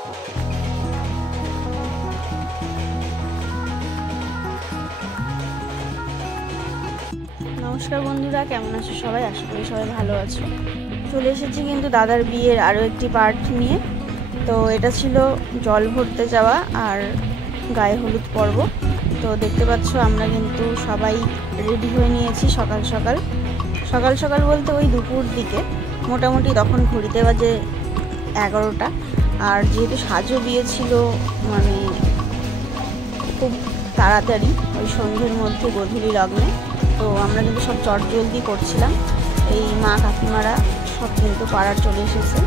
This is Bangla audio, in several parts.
নমস্কার বন্ধুরা, কেমন আছো সবাই? আশা করি সবাই ভালো আছো। চলে এসেছি কিন্তু দাদার বিয়ের আরও একটি পার্ট নিয়ে। তো এটা ছিল জল ভরতে যাওয়া আর গায়ে হলুদ পর্ব। তো দেখতে পাচ্ছ আমরা কিন্তু সবাই রেডি হয়ে নিয়েছি সকাল সকাল বলতে ওই দুপুর দিকে, মোটামুটি তখন ঘড়িতে বাজে 11টা। আর যেহেতু সাজও বিয়ে ছিল মানে খুব তাড়াতাড়ি, ওই সন্ধ্যের মধ্যে গধূলি লগ্নে, তো আমরা কিন্তু সব চটজলদি করছিলাম। এই মা কাকিমারা সব কিন্তু পাড়ার চলে এসেছে,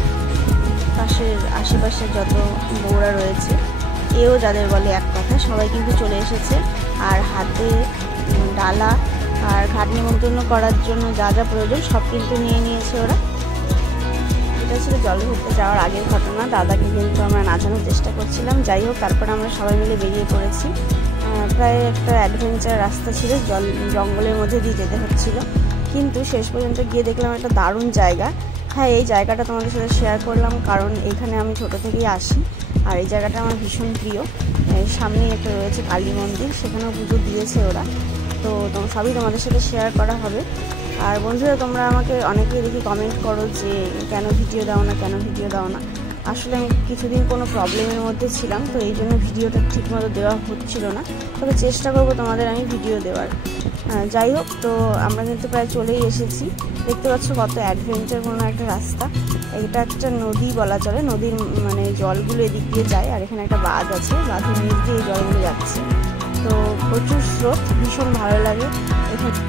পাশের আশেপাশে যত বউরা রয়েছে, এও যাদের বলে এক কথা, সবাই কিন্তু চলে এসেছে। আর হাতে ডালা আর ঘাট নিমন্ত্রণ করার জন্য যা যা প্রয়োজন সব কিন্তু নিয়ে নিয়েছে ওরা। এটা ছিল জল ভরতে যাওয়ার আগের ঘটনা। দাদাকে কিন্তু আমরা নাচানোর চেষ্টা করছিলাম। যাই হোক, তারপরে আমরা সবাই মিলে বেরিয়ে পড়েছি। প্রায় একটা অ্যাডভেঞ্চার রাস্তা ছিল, জঙ্গলের মধ্যে দিয়ে যেতে হচ্ছিল, কিন্তু শেষ পর্যন্ত গিয়ে দেখলাম একটা দারুণ জায়গা। হ্যাঁ, এই জায়গাটা তোমাদের সাথে শেয়ার করলাম কারণ এখানে আমি ছোটো থেকেই আসি আর এই জায়গাটা আমার ভীষণ প্রিয়। সামনেই একটা রয়েছে কালী মন্দির, সেখানেও পুজো দিয়েছে ওরা। তো সবই তোমাদের সাথে শেয়ার করা হবে। আর বন্ধুরা, তোমরা আমাকে অনেকেই দেখি কমেন্ট করো যে কেন ভিডিও দাও না। আসলে আমি কিছুদিন কোনো প্রবলেমের মধ্যে ছিলাম, তো এই জন্য ভিডিওটা ঠিকমতো দেওয়া হচ্ছিল না। তবে চেষ্টা করবো তোমাদের আমি ভিডিও দেওয়ার। যাই হোক, তো আমরা কিন্তু প্রায় চলেই এসেছি। দেখতে পাচ্ছ কত অ্যাডভেঞ্চার কোনো একটা রাস্তা। এটা একটা নদী বলা চলে, নদীর মানে জলগুলো এদিক দিয়ে যায়, আর এখানে একটা বাঁধ আছে, বাঁধের নিচ দিয়ে এই জলগুলো যাচ্ছে। তো প্রচুর স্রোত, ভীষণ ভালো লাগে এখানে।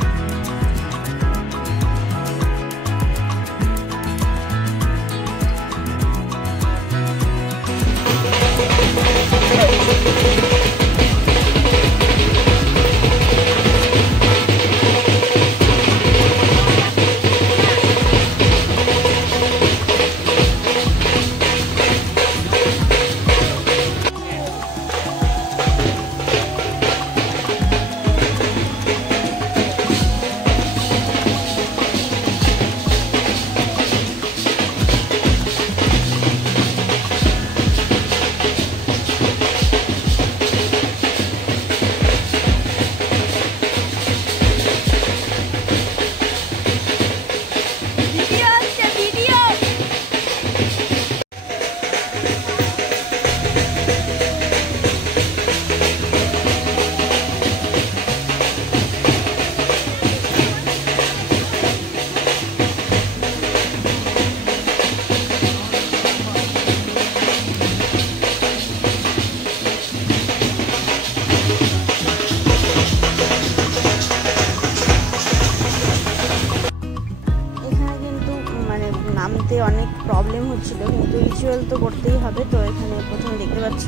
নামতে অনেক প্রবলেম হচ্ছিল, কিন্তু রিচুয়াল তো করতেই হবে। তো এখানে প্রথমে দেখতে পাচ্ছ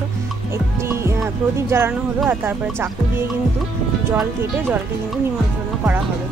একটি প্রদীপ জ্বালানো হলো, আর তারপরে চাকু দিয়ে কিন্তু জলকে কিন্তু নিমন্ত্রণ করা হবে।